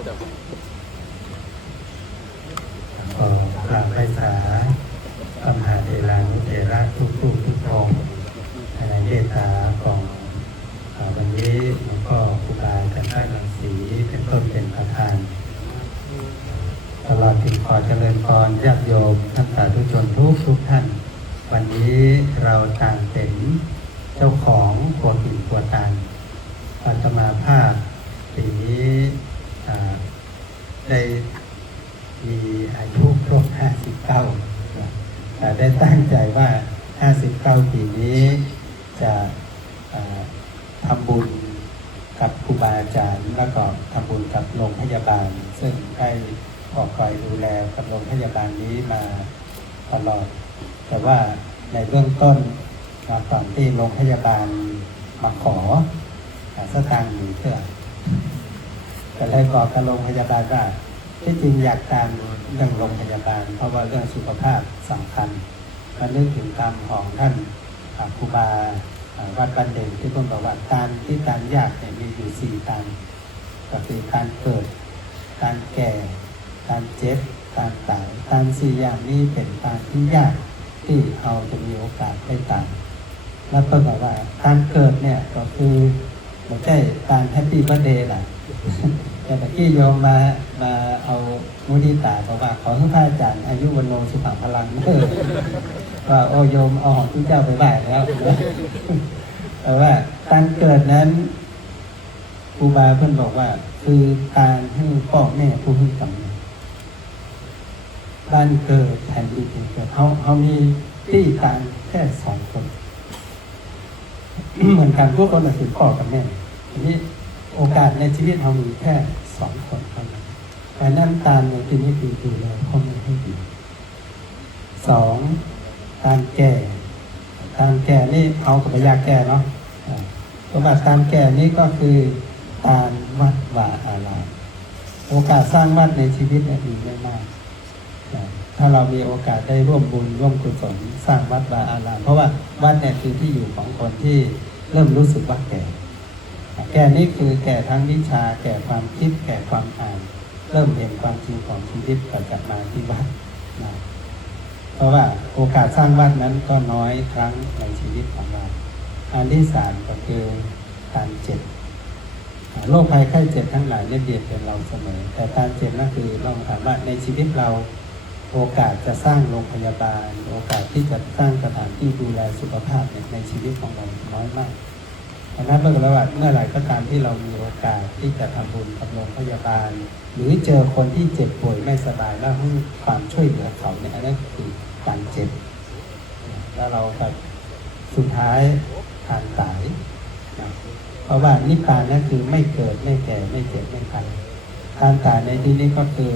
ขอกราบไหว้สาพระมหาเถรานุเถระทุกรูปทุกองค์ในเมตตาของวันนี้หลวงพ่อครูบาอาจารย์ท่านรังสีเป็นต้นเป็นประธานตลอดถึงขอเจริญพรญาติโยมท่านสาธุชนทุกท่านวันนี้เราต่างเป็นเจ้าของครัวหินครัวตาลอาตมาภาพปีนี้ได้มีอายุครบ59แต่ได้ตั้งใจว่า59ปีนี้จะทำบุญกับครูบาอาจารย์แล้วก็ทำบุญกับโรงพยาบาลซึ่งได้คอยดูแลกับโรงพยาบาลนี้มาตลอดแต่ว่าในเบื้องต้นตอนที่โรงพยาบาลมาขอสตางค์1เทื่อก็เลยบอกกับโรงพยาบาลว่าที่จริงอยากการเรื่องโรงพยาบาลเพราะว่าเรื่องสุขภาพสำคัญมานึกถึงคำของท่านครูบาวัดบันเด่นที่ท่านบอกว่าการที่การยากเนี่ยมีอยู่4การก็คือการเกิดการแก่การเจ็บการตายการ4อย่างนี้เป็นการที่ยากที่เราจะมีโอกาสได้ตายแล้วก็บอกว่าการเกิดเนี่ยก็คือไม่ใช่การแฮปปี้เบิร์ธเดย์แหละแต่เมื่อกี้โยมมาเอามุทิตาบอกว่าขอให้พระอาจารย์อายุวันโนสุขพลังว่าโอโยมเอาของทุกเจ้าไปไหว้แล้วแต่ว่าการเกิดนั้นครูบาเพื่อนบอกว่าคือการให้พ่อแม่ผู้ให้กำเนิดบ้านเกิดแผ่นดินเกิดเขามีที่การแค่2 คน เหมือนกันพวกคนคือพ่อกับแม่ทีนี้โอกาสในชีวิตเรามีแค่2 คนเท่านั้นแต่นั้นการในที่นี้คือดูแลพ่อแม่ให้ดี2การแก่นี่เอากับยาแก่เนาะโอกาสการแก่นี่ก็คือการวัดวาอารามโอกาสสร้างวัดในชีวิตเนี่ยมีไม่มากถ้าเรามีโอกาสได้ร่วมบุญร่วมกุศลสร้างวัดวาอารามเพราะว่าวัดเนี่ยคือที่อยู่ของคนที่เริ่มรู้สึกว่าแก่นี่คือแก่ทั้งวิชาแก่ความคิดแก่ความอ่านเริ่มเห็นความจริงของชีวิตก็จะมาที่วัดนะเพราะว่าโอกาสสร้างวัดนั้นก็น้อยครั้งในชีวิตของเราอันที่3ก็คือการเจ็บโรคภัยไข้เจ็บทั้งหลายเนี่ยเบียดเบียนเราเสมอแต่การเจ็บนั่นคือลองถามว่าในชีวิตเราโอกาสจะสร้างโรงพยาบาลโอกาสที่จะสร้างสถานที่ดูแลสุขภาพในชีวิตของเราน้อยมากดังนั้นเมื่อไหร่ก็ตามที่เรามีโอกาสที่จะทำบุญกับโรงพยาบาลหรือเจอคนที่เจ็บป่วยไม่สบายแล้วให้ความช่วยเหลือเขาเนี่ยอันนั้นคือการเจ็บแล้วเราแบบสุดท้ายทางตายเพราะว่านิพพานนั่นคือไม่เกิดไม่แก่ไม่เจ็บไม่ตายทางตายในที่นี้ก็คือ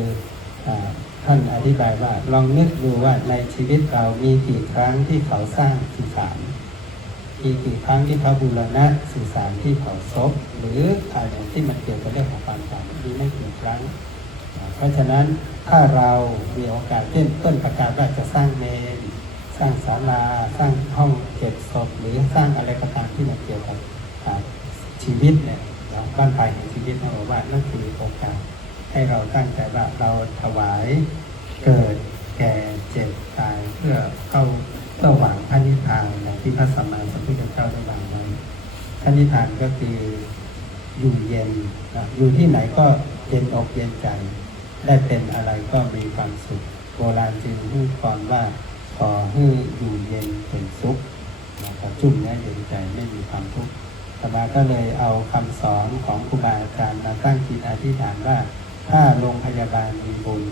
ท่านอธิบายว่าลองนึกดูว่าในชีวิตเรามีกี่ครั้งที่เขาสร้างสื่อสารมีกี่ครั้งที่เขาบูรณะสื่อสารที่เขาซบหรืออะไรที่มันเกี่ยวกับเรื่องของความตายมีไม่กี่ครั้งเพราะฉะนั้นถ้าเรามีโอกาสเช่นต้นประกาศว่าจะสร้างเมรุสร้างศาลาสร้างห้องเก็บศพหรือสร้างอะไรก็ตามที่มันเกี่ยวกับชีวิตเนี่ยบ้านปลายของชีวิตเราบอกว่านั่นคือโอกาสให้เราตั้งใจว่าเราถวายเกิดแก่เจ็บตายเพื่อเข้าหวังพระนิพพานอย่างที่พระสัมมาสัมพุทธเจ้าได้วางไว้พระนิพพานก็คืออยู่เย็นอยู่ที่ไหนก็เย็นอกเย็นใจได้เป็นอะไรก็มีความสุขโบราณจึงพูดก่อนว่าขอให้อยู่เย็นเป็นสุขจุ่มเนื้อเย็นใจไม่มีความทุกข์อาตมาก็เลยเอาคำสอนของครูบาอาจารย์มาตั้งจิตอธิษฐานว่าถ้าโรงพยาบาลมีบุญ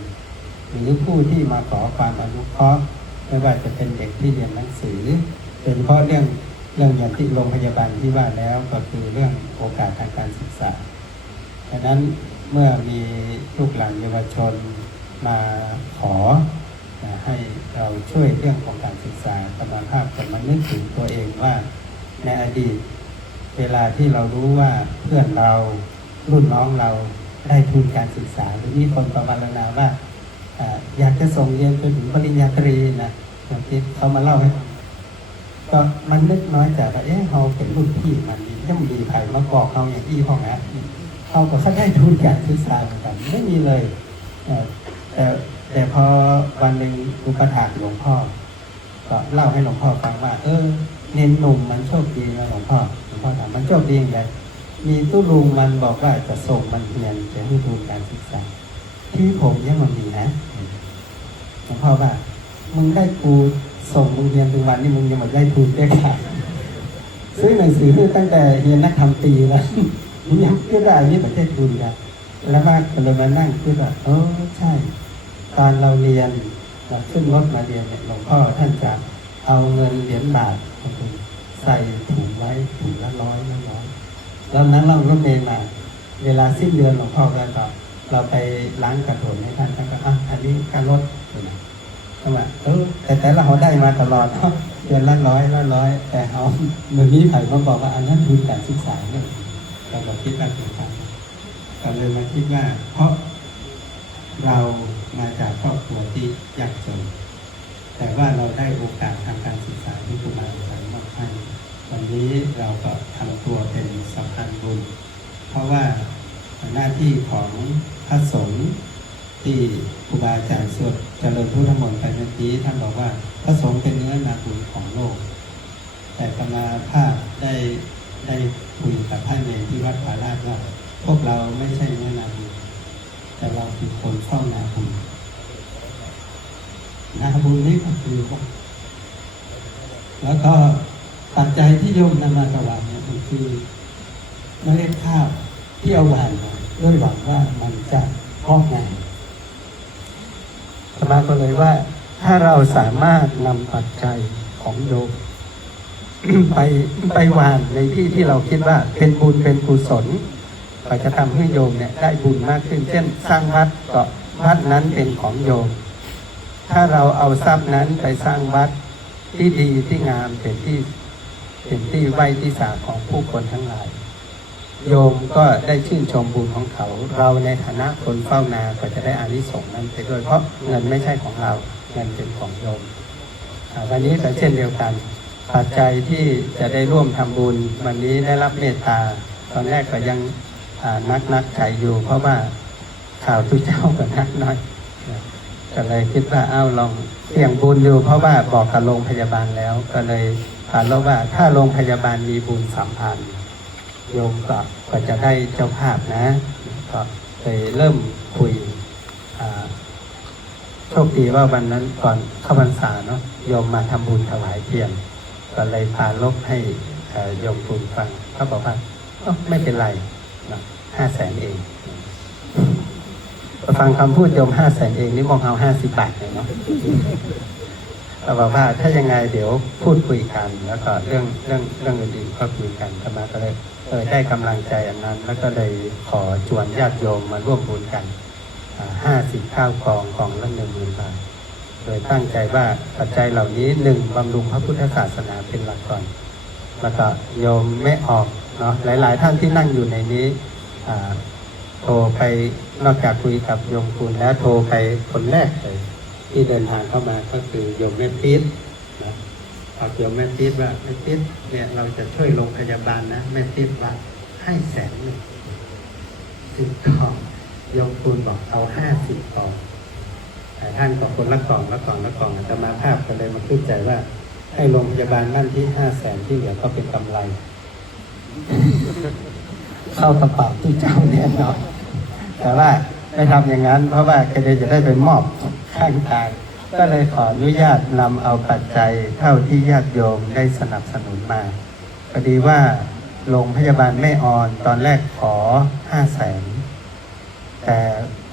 หรือผู้ที่มาขอความอนุเคราะห์ไม่ว่าจะเป็นเด็กที่เรียนหนังสือเป็นเพราะเรื่องอย่างที่โรงพยาบาลที่ว่าแล้วก็คือเรื่องโอกาสทางการศึกษาดังนั้นเมื่อมีลูกหลานเยาวชนมาขอให้เราช่วยเรื่องของการศึกษาสมาภาพจะมานึกถึงตัวเองว่าในอดีตเวลาที่เรารู้ว่าเพื่อนเรารุ่นน้องเราได้ทุนการศึกษาหรือมีคนประมาณนาว่าอยากจะส่งเรียนจนถึงปริญญาตรีนะอย่างที่เขามาเล่าให้ก็มันนึกน้อยแต่ว่าเราเป็นรุ่นพี่มันยังมีใครมาบอกเขาอย่างที่พ่อแม่ เอากับเขาได้ทุนการศึกษาเหมือนกันไม่มีเลยแต่แต่พอวันหนึ่งอุปถากหลวงพ่อก็เล่าให้หลวงพ่อฟังว่าเน้นหนุ่มมันโชคดีนะหลวงพ่อถามมันโชคดีอย่างไรมีตู้ลุงมันบอกว่าจะส่งมันเรียนจะให้ทุนการศึกษาที่ผมยังมันมีนะหลวงพ่อว่ามึงได้กูส่งมึงเรียนถึงวันนี้มึงยังไม่ได้ทุนได้ค่ะซื้อหนังสือตั้งแต่เรียนนักธรรมตีแล้วยังคิดว่าอันนี้ประเทศทุนกันแล้วก็เลยมานั่งคิดว่าใช่ตอนเราเรียนเราขึ้นรถมาเรียนเนี่ยหลวงพ่อท่านจะเอาเงินเหรียญบาทใส่ถุงไว้ถุงละ100แล้วนั้นเรารถเมล์มาเวลาสิ้นเดือนหลวงพ่อก็บอกเราไปล้างกระโถนให้ท่านก็อันนี้ค่ารถใช่ไหมแต่เราได้มาตลอดเดือนละ100แต่เอาเมื่อนี้ไผ่มาบอกว่าอันนั้นทุนการศึกษาเนี่ยเราคิดว่าถูกต้องก็เลยมาคิดว่าเพราะเรามาจากครอบครัวที่ยากจนแต่ว่าเราได้โอกาสทางการศึกษาที่ครูบาอาจารย์มอบให้วันนี้เราก็ทำตัวเป็นสะพานบุญเพราะว่าหน้าที่ของพระสงฆ์ที่ครูบาอาจารย์สวดเจริญพุทธมนต์ไปเมื่อกี้ท่านบอกว่าพระสงฆ์เป็นเนื้อนาบุญของโลกแต่กรรมาภาพได้คุยกับท่านเองที่วัดผาลาดว่าพวกเราไม่ใช่เนื้อนาบุญแต่เราเป็นคนเฝ้านาบุญนี้ก็คือแล้วก็ปัจจัยที่โยมนำมาถวายเนี่ยมันคือเมล็ดข้าวที่เอาหวานมาด้วยหวังว่ามันจะงอกงามอาตมาก็เลยว่าถ้าเราสามารถนำปัจจัยของโยม ไปหวานในที่เราคิดว่าเป็นบุญเป็นกุศลก็จะทำให้โยมเนี่ยได้บุญมากขึ้นเช่นสร้างวัดก็วัดนั้นเป็นของโยมถ้าเราเอาทรัพย์นั้นไปสร้างวัดที่ดีที่งามเป็นที่ไหว้ที่สาของผู้คนทั้งหลายโยมก็ได้ชื่นชมบุญของเขาเราในฐานะคนเฝ้านาก็จะได้อานิสงส์นั้นไปด้วยเพราะเงินไม่ใช่ของเราเงินเป็นของโยมวันนี้ก็เช่นเดียวกันปัจจัยที่จะได้ร่วมทำบุญวันนี้ได้รับเมตตาตอนแรกก็ยังนักใจอยู่เพราะว่าข่าวทุเจ้าก็นักน้อยก็เลยคิดว่าลองเสี่ยงบุญอยู่เพราะว่าบอกกับโรงพยาบาลแล้วก็เลยถามเราว่าถ้าโรงพยาบาลมีบุญ3,000โยมก็จะได้เจ้าภาพนะก็เลยเริ่มคุยโชคดีว่าวันนั้นก่อนเข้าพรรษาเนาะโยมมาทำบุญถวายเทียนก็เลยพาลบให้โยมคุณฟังเขาบอกว่าไม่เป็นไรนะ500,000เองฟังคำพูดโยม500,000เองนี่มองเอา50 บาทเลยเนาะเราบอกว่าถ้ายังไงเดี๋ยวพูดคุยกันแล้วก็เรื่องอื่นๆก็คุยกันธรรมะก็เลยได้กำลังใจอันนั้นแล้วก็เลยขอชวนญาติโยมมาร่วมบุญกัน50 ข้าวกองละ10,000 บาทโดยตั้งใจว่าปัจจัยเหล่านี้1บำรุงพระพุทธศาสนาเป็นหลักก่อนแล้วก็โยมไม่ออกเนาะหลายๆท่านที่นั่งอยู่ในนี้โทรไปนอกจากคุยกับโยมคุณแล้วโทรไปคนแรกเลยที่เดินทางเข้ามาก็คือโยมแม่พิษนะบอกโยมแม่พิษว่าแม่พิษเนี่ยเราจะช่วยโรงพยาบาลนะแม่พิษว่าให้100,000ถึงกล่องโยมคุณบอกเอา50 กล่องแต่ท่านบอกคนละกล่องอาตมาภาพก็เลยมาคิดใจว่าให้โรงพยาบาลนั่นที่500,000ที่เหลือก็เป็นกำไร เข้ากระเป๋าที่เจ้าเนี่ยเนาะแต่ว่าไม่ทำอย่างนั้นเพราะว่าก็จะได้ไปมอบข้างทางก็เลยขออนุญาตนำเอาปัจจัยเท่าที่ญาติโยมได้สนับสนุนมาพอดีว่าโรงพยาบาลแม่ออนตอนแรกขอ500,000แต่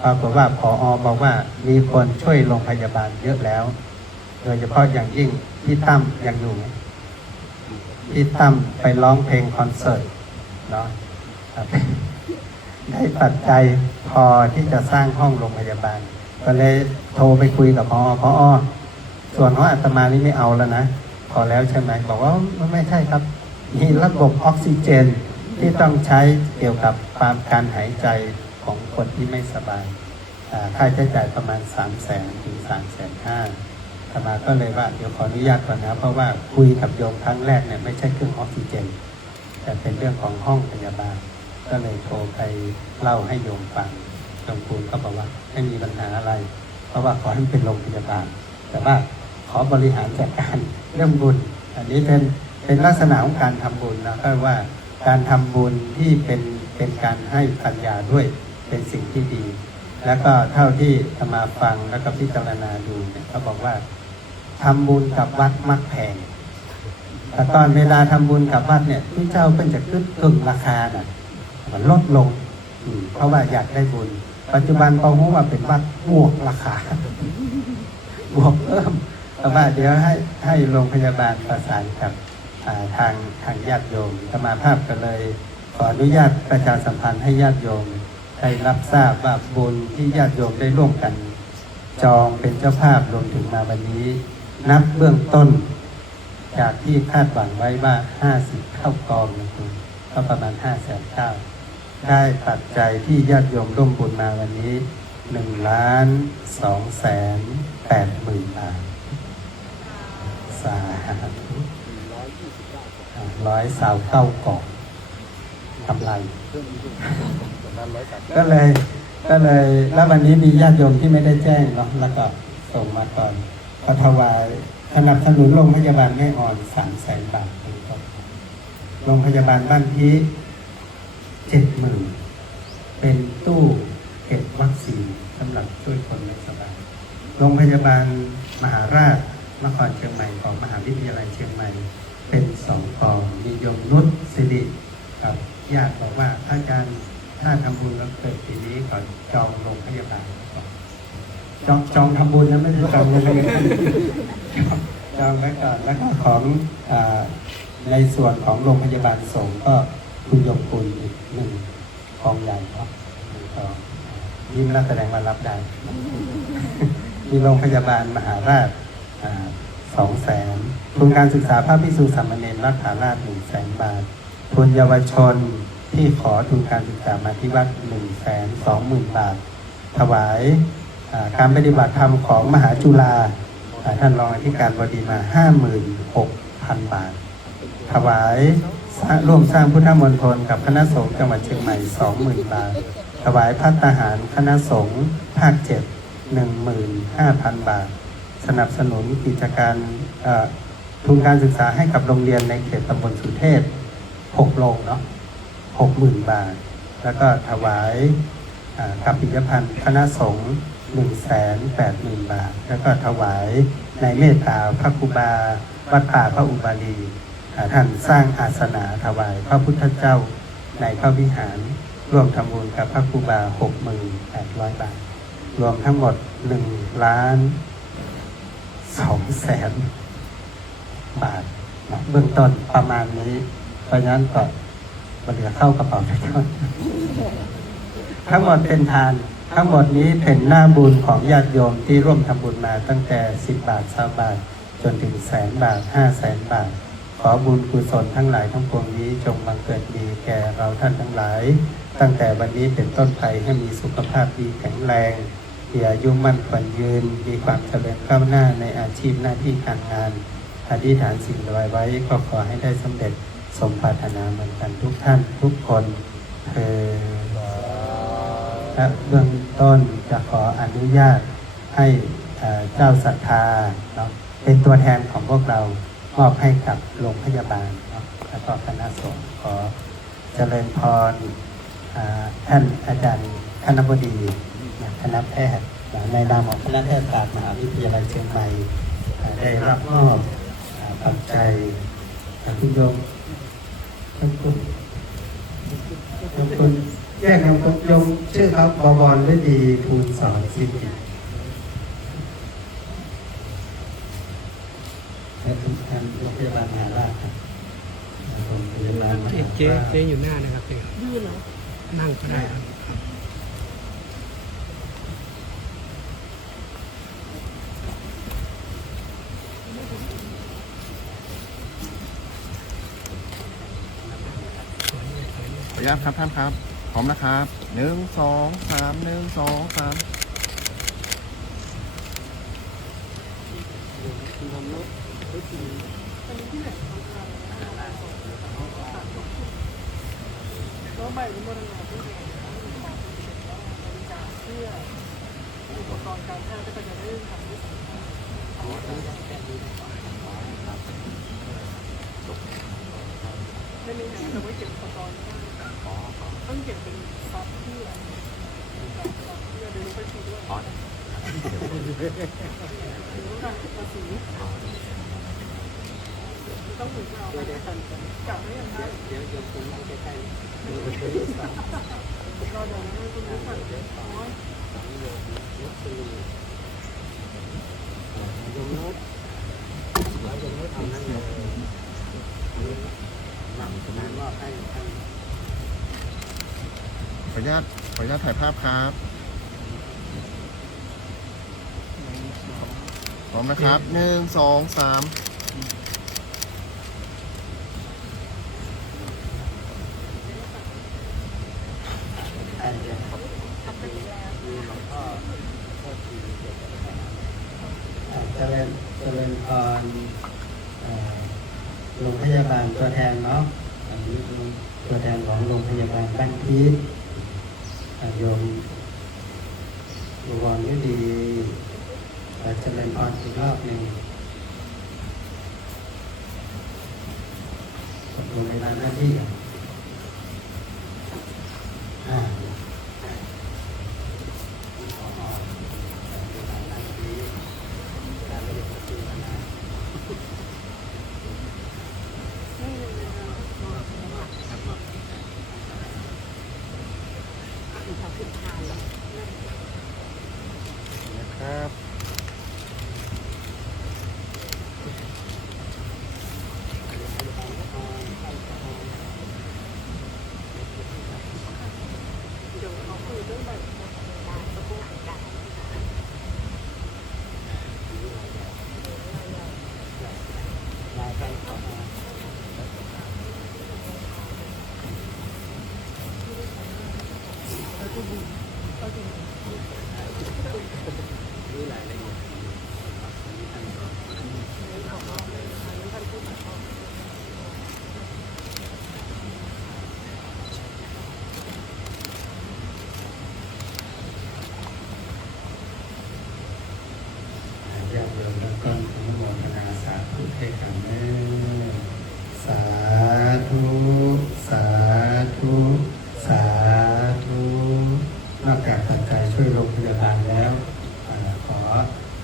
ปรากฏว่าผอ.บอกว่ามีคนช่วยโรงพยาบาลเยอะแล้วโดยเฉพาะอย่างยิ่งพี่ตั้มยังอยู่พี่ตั้มไปร้องเพลงคอนเสิร์ตเนาะได้ปัจจัยพอที่จะสร้างห้องโรงพยาบาลก็เลยโทรไปคุยกับผอ.ส่วนของอาตมานี่ไม่เอาแล้วนะพอแล้วใช่ไหมบอกว่าไม่ใช่ครับมีระบบออกซิเจนที่ต้องใช้เกี่ยวกับการหายใจของคนที่ไม่สบายค่าใช้จ่ายประมาณ300,000 ถึง 350,000อาตมาก็เลยว่าเดี๋ยวขออนุญาตก่อนนะเพราะว่าคุยกับโยมครั้งแรกเนี่ยไม่ใช่เครื่องออกซิเจนแต่เป็นเรื่องของห้องพยาบาลก ก็เลยโทรไปเล่าให้โยมฟังโยมคูณก็บอกว่าไม่มีปัญหาอะไร เพราะว่าขอให้เป็นโรงพยาบาลแต่ว่าขอบริหารจัดการเรื่องบุญอันนี้เป็นลักษณะของการทำบุญนะก็ว่าการทำบุญที่เป็นการให้ปัญญาด้วยเป็นสิ่งที่ดี แล้วก็เท่าที่จะมาฟังแล้วก็พิจารณาดูเนี่ยเขาบอกว่าทำบุญกับวัดมักแพงแต่ตอนเวลาทำบุญกับวัดเนี่ยพระเจ้าเพิ่งจะขึ้นตึงราคาน่ะมันลดลงเพราะว่าอยากได้บุญปัจจุบันพอรู้ว่าเป็นวัดบวกราคาบวกเพิ่มแต่ว่าเดี๋ยวให้โรงพยาบาลประสานกับทางญาติโยมสมาภาพก็เลยขออนุญาตประชาสัมพันธ์ให้ญาติโยมได้รับทราบว่าบุญที่ญาติโยมได้ร่วมกันจองเป็นเจ้าภาพรวมถึงมาวันนี้นับเบื้องต้นจากที่คาดหวังไว้ว่า50เข้ากองนะคุณก็ประมาณ500,000เข้าได้ปัจจัยที่ญาติโยมร่วมบุญมาวันนี้1,280,000 บาทสาธุ129 กล่องกำไรก็เลยแล้ววันนี้มีญาติโยมที่ไม่ได้แจ้งเนาะแล้วก็ส่งมาก่อนขอถวายสนับสนุนโรงพยาบาลแม่อ่อน300,000 บาทเป็นต้นโรงพยาบาลบ้านพี70,000เป็นตู้เก็บวัคซีนสำหรับช่วยคนไม่สบายโรงพยาบาลมหาราชนครเชียงใหม่ของมหาวิทยาลัยเชียงใหม่เป็น2 กองมีโยมนุชสิริกับญาติบอกว่าอาจารย์ถ้าทำบุญแล้วเกิดปีนี้ก่อนจองโรงพยาบาลจองทำบุญนะไม่ใช่จองโรงพยาบาลจองไว้ก่อนแล้วก็ของในส่วนของโรงพยาบาลสงฆ์ก็คุณโยมคุณอีก1 กองใหญ่เนาะยิ้มแล้วแสดงว่ารับได้ มีโรงพยาบาลมหาราช200,000ทุนการศึกษาพระภิกษุสามเณรรักษาราช100,000 บาททุนเยาวชนที่ขอทุนการศึกษามาที่วัด120,000 บาทถวายการปฏิบัติธรรมของมหาจุฬาท่านรองอธิการบดีมา 56,000 บาทถวายร่วมสร้างพุทธมณฑลกับคณะสงฆ์จังหวัดเชียงใหม่ 20,000 บาทถวายภัตตาหารคณะสงฆ์ภาค 7 15,000 บาทสนับสนุนกิจการทุนการศึกษาให้กับโรงเรียนในเขตตำบลสุเทพ6 โรงเนาะ 60,000 บาทแล้วก็ถวายกับปิยพันธ์คณะสงฆ์180,000 บาทแล้วก็ถวายในเมตตาพระครูบาวัดป่าพระอุบาลีท่านสร้างอาสนะถวายพระพุทธเจ้าในพระวิหารร่วมทำบุญกับพระครูบา 6,800 บาทรวมทั้งหมด1,200,000 บาทเบื้องต้นประมาณนี้เพราะฉะนั้นก็เหลือเข้ากระเป๋าทั้งหมดเป็นทานทั้งหมดนี้เป็นหน้าบุญของญาติโยมที่ร่วมทำบุญมาตั้งแต่10 บาท20 บาทจนถึง100,000 บาท500,000 บาทขอบุญกุศลทั้งหลายทั้งปวงนี้จงบังเกิดมีแก่เราท่านทั้งหลายตั้งแต่วันนี้เป็นต้นไปให้มีสุขภาพดีแข็งแรงมีอายุมั่นขวัญยืนมีความเจริญก้าวหน้าในอาชีพหน้าที่การงานอธิษฐานสิ่งใดไว้ก็ขอให้ได้สำเร็จสมปรารถนาเหมือนกันทุกท่านทุกคนและเบื้องต้นจะขออนุญาตให้เจ้าศรัทธาเป็นตัวแทนของพวกเรามอบให้กับโรงพยาบาลแล้วก็คณะสงฆ์ขอเจริญพรท่านอาจารย์คณบดีคณะแพทย์ในนามของคณะแพทยศาสตร์มหาวิทยาลัยเชียงใหม่ได้รับมอบปัจจัยคุณโยมคุณแยกนามคุณโยมชื่อครับบวรฤดีภูลสอนสิริและทุกท่านโรงพยาบาลมหาราชครับโรงพยาบาลมหาราชเจ๊อยู่หน้านะครับยืนเหรอนั่งก็ได้ครับขออนุญาตครับท่านครับพร้อมนะครับ1 2 3 1 2 3 ก็ใบนิมนต์งานที่เป็นของบริจาคเพื่ออุปกรณ์การแพทย์ก็จะได้ทำที่สำคัญไม่มีนะแต่ว่าเก็บอุปกรณ์ได้ต้องเก็บเป็นทรัพย์เพื่อเดี๋ยวรู้ไปทีด้วยต้องการภาษีต้องหมุนเอาไปกลับไม่ยังได้เดี๋ยวคุณไม่ใกล้ๆก็เดี๋ยวให้คุณรู้ก่อนน้อยยมนุษย์ทำนั่นเลยหลังจากนั้นว่าให้ขออนุญาตถ่ายภาพครับพร้อมนะครับ1 2 3เจริญพรโรงพยาบาลตัวแทนเนาะอันนี้ตัวแทนของโรงพยาบาลบ้านพีชโยมอุบลฤดีเจริญพรอีกรอบหนึ่งขอบคุณในหน้าที่นะครับ เดี๋ยวเขาคุยเรื่องแบบการประกวดกันญาติโยมแล้วก็อนุโมทนาสาธุให้กันเนสาธุสาธุสาธุนอกจากปัจจัยช่วยโรงพยาบาลแล้วขอ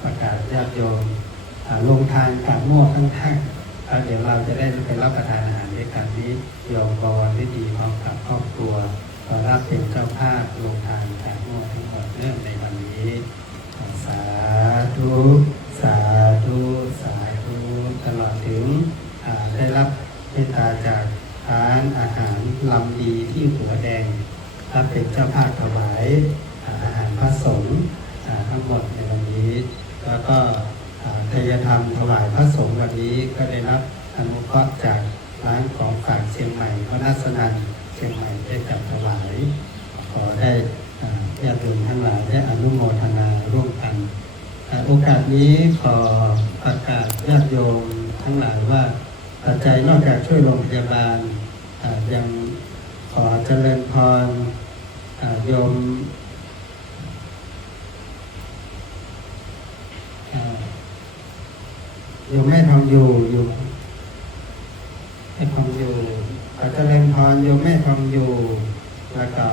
ประกาศญาติโยมลงทานกาบมั่วข้างๆเดี๋ยวเราจะได้ไปรับประทานอาหารด้วยกันนี้โยมบวรได้ดีพร้อมกับครอบครัวรับเป็นเจ้าภาพลงทานกาบมั่วทั้งหมดเรื่องในวันนี้สาธุสาธุสาธุตลอดถึงได้รับเมตตาจากร้านอาหารลำดีที่หัวแดงรับเป็นเจ้าภาพถวายอาหารพระสงฆ์ทั้งหมดในวันนี้แล้วก็ทายธรรมถวายพระสงฆ์วันนี้ก็ได้รับอนุเคราะห์จากร้านของฝากเชียงใหม่พระนัสนันเชียงใหม่ได้จัดถวายขอได้ญาติโยมทั้งหลายได้อนุโมทนาร่วมกันโอกาสนี้ขอประกาศญาติโยมทั้งหลายว่าปัจจัยนอกจากช่วยโรงพยาบาลยังขอเจริญพรโยมแม่ทองอยู่แม่ทองอยู่ขอเจริญพรโยมแม่ทองอยู่แล้วก็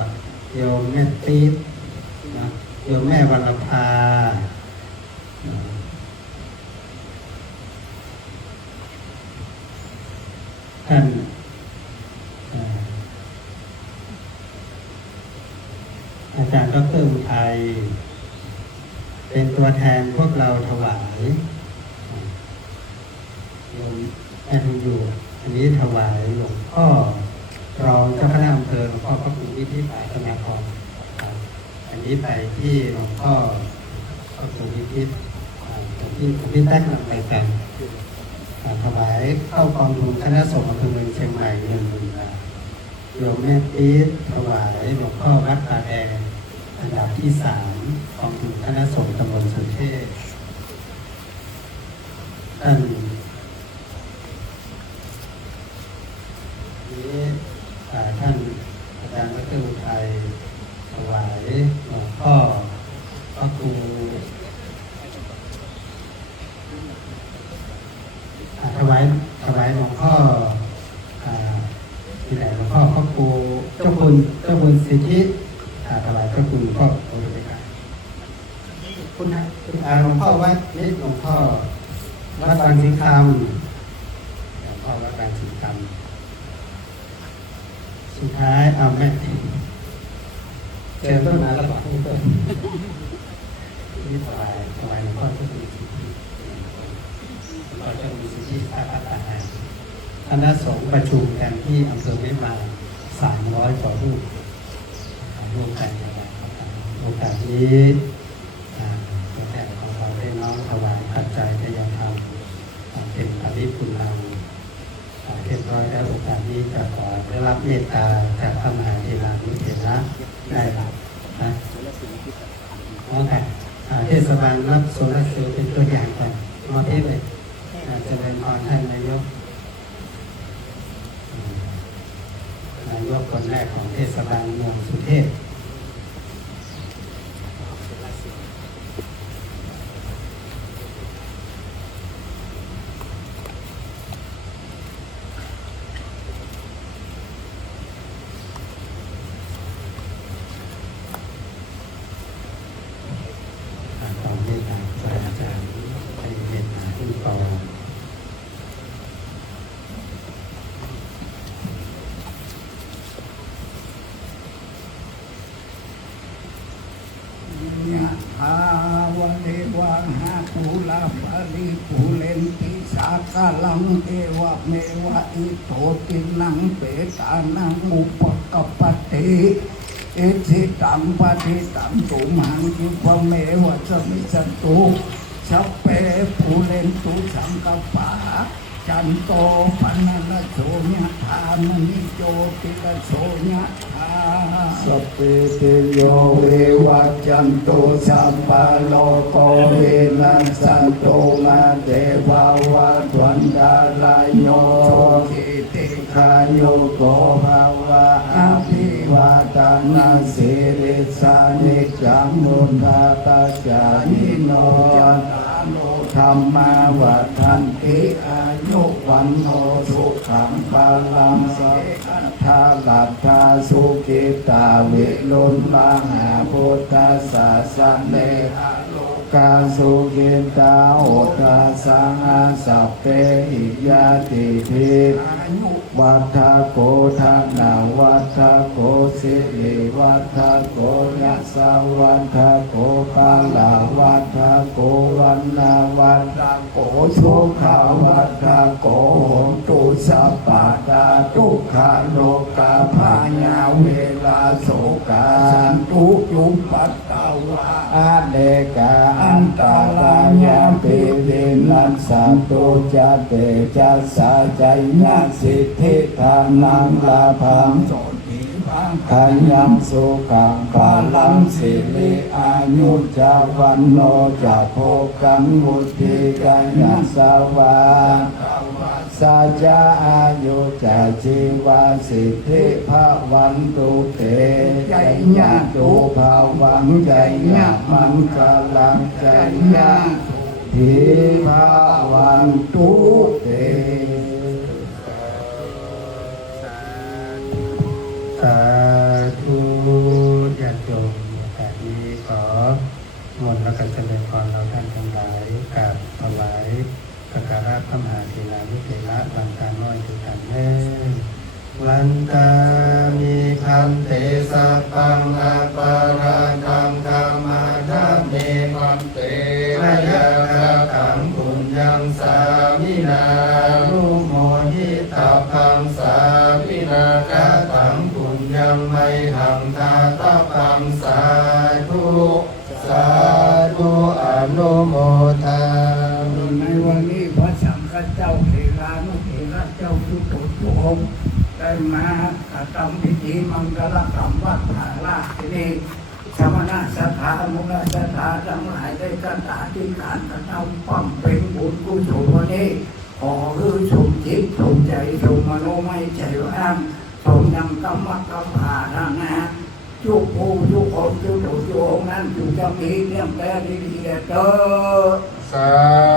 โยมแม่ติ๊ดนะโยมแม่วรภาท่านอาจารย์ดร.อุทัยเป็นตัวแทนพวกเราถวายโยมแม่ทองอยู่อันนี้ถวายหลวงพ่อรองเจ้าคณะอำเภอหลวงพ่อพระครูวิทิตปาธนาพรอันนี้ไปที่หลวงพ่อพระครูวิทิตที่พี่แท็กนำไปกันถวายเข้ากองทุนคณะสงฆ์อำเภอเมืองเชียงใหม่10,000 บาทโยมแม่ปี๊ดถวายหลวงพ่อวัดป่าแดงอันดับที่3กองทุนคณะสงฆ์ตำบลสุเทพท่านนี้ท่านอาจารย์ ระครูถวายหลวงพ่อที่ไหนหลวงพ่อพระครูเจ้าคุณสิทธิถวายพระคุณหลวงพ่อโอ้ยไปกันคุณหลวงพ่อวัดนี่หลวงพ่อวัดบางสิงคำหลวงพ่อวัดบางสิงคำสุดท้ายเอาแม่เจอต้นไม้แล้วบอกให้ต้นนี่ถวายหลวงพ่อเจ้าคุณสิทธิเราจะมีสิทธิภาพอาหารคณะสงฆ์ประชุมกันที่อำเภอวิมาน300 กว่ารูปร่วมกันโอกาสนี้ตัวแทนของเราได้น้อมถวายปัจจัยทายธรรมเป็นปริปุณณังเรียบร้อยแล้วโอกาสนี้จะขอได้รับเมตตาจากพระมหาเถรานุเถระได้รับนะน้องค่ะเทศบาลรับโซลาร์เซลล์เป็นตัวอย่างก่อนมาเทศเลยจะเป็นพรท่านนายกคนแรกของเทศบาลเมืองสุเทพความเมตตาพระอาจารย์ให้เมตตาขึ้นต่ออาวันเดวังหาภูลาภริภูเลนติสากาลังเอวะเมวะอิโตตินังเปตานังอุปกปปติเอธิตังปฏิตังตุมังยิปะเมวะสมิจตุสัพเพภูเลนตุสังกปะจันโตปันนะโสญะธามนิโยติระโสญะธาสัพเพเตโยเววัจจันตุสัพพะโลกโกวินัสสันตุมาเตภาวะตวันดาลายโยกิติขายุโกภาวะอภิวาทานาสิริสานิจังมุนทาตัจจานิโนจัตตาโลธรรมาวัฏันติอายุวันโนสุขังพลังสัพพะลัทธาสุขิตาวิรุณปังหาพุทธศาสเนกาสุขิตาโอทาสังอาสัพเพหิยาติภิวัฏโกทังนาวัฏโกสิริวัฏโกยัสสะวัฏโกปาลาวัฏโกวันนาวัฏโกสุขาวัฏโกโหตุสัพพะตาทุกขาโลกาภายาเวลาโสกาสันตุยุปปัตตวะอาเดกาอันตรายาปิวินัสสันตุจะเตจัสสะใจญาสิทธิธานังลาภังโสติภังขยังสุขังภาลังสิริอายุจาวันโนจะโภกังมุติกายัสสวาสัจจาอายุจะชีวาสิทธิภาวันตุเตใจญาตุภาวังใจญามังกลังใจญาทิภาวันตุเตสาธุญาติโยมแต่นี้ขอมนต์และการเจริญพรเราท่านทั้งหลายกราบถวายสักการะพระมหาเถรานุเถระวันตาน้อยทุกท่านแน่วันตามีคำเทสัพพังอาปาราคังธรรมะธรรมเมคัมเตมยาคังปุญญังสามินานุโมหิตาพังสาวินากะตังปุญญังไมหังทาตาพังสาธุสาธุอนุโมทาในวันนี้พระสังฆเจ้าเถรานุเถระเจ้าทุกองค์ได้มากระทำพิธีมังกรกรรมวัดผาลาดที่นี่สมณะสถามุลสถาทั้งหลายได้กระทำที่การกระทำความเป็นบุญกุศลวันนี้ขอคือสมจิตสมใจสมมโนไม่ใจว่างสมยังกรรมกรรมภาระนะจ ทุกผู้ทุกคนทุกหนูทุกองนั้นทุกจำปีเนี่ยแต่ดีๆเด้อ สา